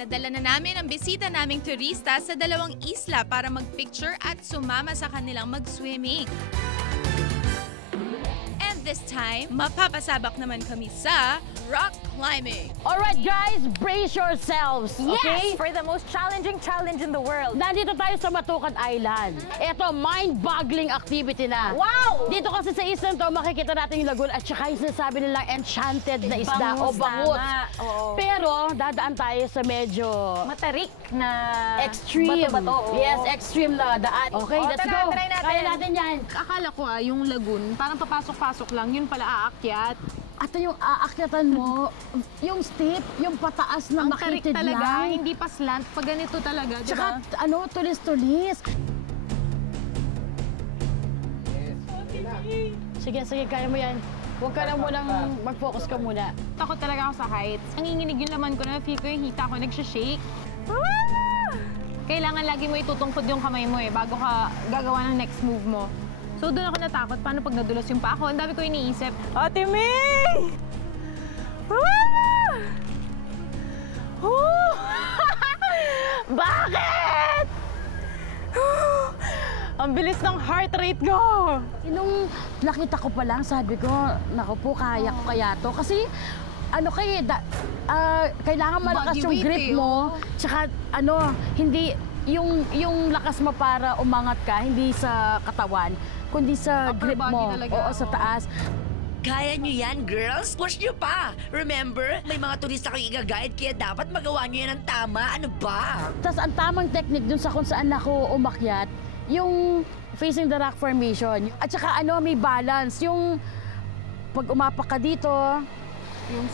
Nadala na namin ang bisita naming turista sa dalawang isla para mag-picture at sumama sa kanilang mag-swimming. And this time, mapapasabak naman kami sa rock climbing. Alright guys, brace yourselves, okay? Yes! For the most challenging challenge in the world. Nandito tayo sa Matukan Island. Ito, mind-boggling activity na. Wow! Dito kasi sa isla to, makikita natin yung lagoon at saka yung sinasabi nilang enchanted na isda o bangus. Pero, dadaan tayo sa medyo matarik na extreme. Bato-bato. Yes, extreme na daan. Okay, let's tara, go. try natin. Kaya natin yan. Akala ko yung lagoon, parang papasok-pasok lang, yun pala aakyat. At yung aakyatan mo, yung steep, yung pataas na Ang tarik makitid talaga, lang. hindi pa slant, pag ganito talaga, di ba? Tsaka, tulis-tulis. Sige, kaya mo yan. Huwag ka na munang mag-focus ka muna. Takot talaga ako sa heights. Nanginginig yung laman ko na feel ko yung hita ko, nagsha-shake. Kailangan lagi mo itutungkod yung kamay mo bago ka gagawa ng next move mo. So doon ako natakot, paano pag nadulas yung paa ko? Ang dami ko iniisip. Ate May! Bakit? Ang bilis ng heart rate ko! Nung nakita ko pa lang, sabi ko, naku po, kaya ko kaya to. Kasi, kailangan malakas Body yung weight grip mo. Tsaka, hindi, yung lakas mo para umangat ka, hindi sa katawan, kundi sa Upper grip body mo. talaga, Oo, sa taas. Kaya nyo yan, girls? Push nyo pa! Remember, may mga turista kayong i-guide, kaya dapat magawa nyo yan ng tama. Ano ba? Tapos ang tamang technique dun sa kung saan ako umakyat, yung facing the rock formation. At saka may balance. Yung pag umapak ka dito,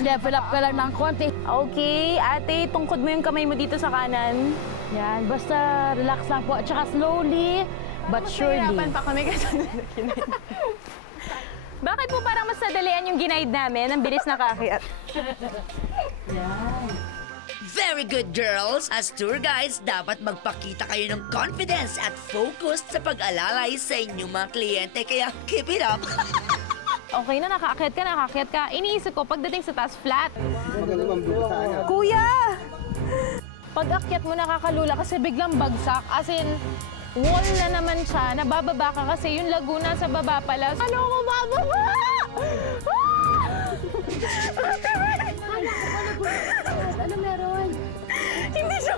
level up ka lang ng konti. Okay, ate, tungkod mo yung kamay mo dito sa kanan. Yan, basta relax lang po. At saka slowly, but surely. Mahirapan pa kami kasi Bakit po parang mas nadalian yung ginaid namin? Ang bilis nakaakyat. Very good, girls! As tour guides, dapat magpakita kayo ng confidence at focus sa pag-alalay sa inyong mga kliyente, kaya keep it up! Okay na, nakaakyat ka. Iniisip ko, pagdating sa taas, flat. Kuya! Kuya! Pag akyat mo, nakakalula kasi biglang bagsak. As in, wall na naman siya. Nabababa ka kasi yung Laguna sa baba pala. Ano ako bababa? Ano meron? Hindi siya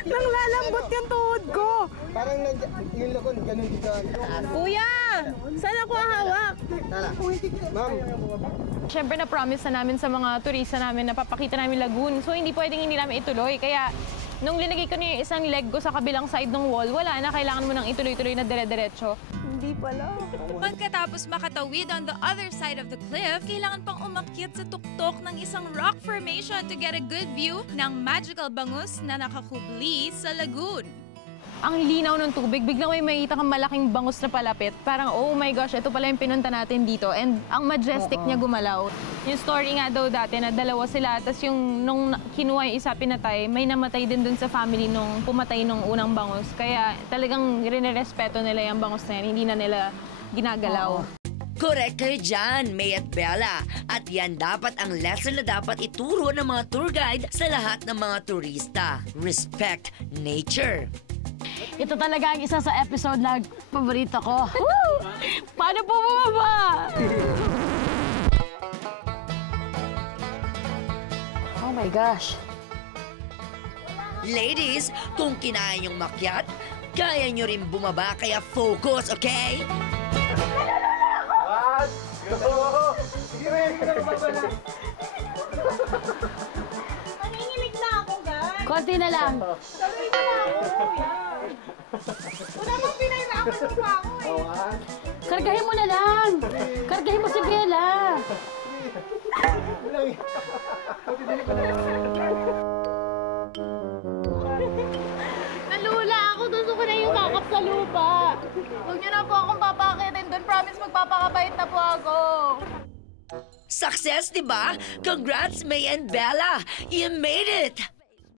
Nanglalambot yung tuhod ko. Parang yung lagon, ganun dito. Kuya! Saan ako hawak? Ma'am. Siyempre na-promise na namin sa mga turista namin na papakita namin lagoon. So hindi pwedeng hindi namin ituloy. Kaya nung linagay ko na yung isang leg ko sa kabilang side ng wall, wala na. Kailangan mo nang ituloy-tuloy na dire-diretso. Hindi pala. Pagkatapos makatawid on the other side of the cliff, kailangan pang umakyat sa tuktok ng isang rock formation to get a good view ng magical bangus na nakakubli sa lagoon. Ang linaw ng tubig, biglang may makita kang malaking bangus na palapit. Parang, oh my gosh, ito pala yung pinunta natin dito. And ang majestic niya gumalaw. Yung story nga daw dati na dalawa sila, tapos yung nung kinuha yung isa pinatay, may namatay din dun sa family nung pumatay nung unang bangus. Kaya talagang rinerespeto nila yung bangus na yan, hindi na nila ginagalaw. Correct kayo dyan, May at Bella. At yan dapat ang lesson na dapat ituro ng mga tour guide sa lahat ng mga turista. Respect nature. Ito talaga ang isa sa episode na paborito ko. Paano po bumaba? Oh my gosh. Ladies, kung kinaya niyong makyat, kaya niyo rin bumaba, kaya focus, okay? Nanginginig na ako, guys. Konti na lang. Sabi na ako, Wala bang pinahirapan mo pa ako Kargahin mo na lang. Kargahin mo si Bella. Nalula ako, gusto ko na yung kakap sa lupa. Huwag niyo na po akong papakitin doon. Promise magpapakabait na po ako. Success, di ba? Congrats, May and Bella! You made it!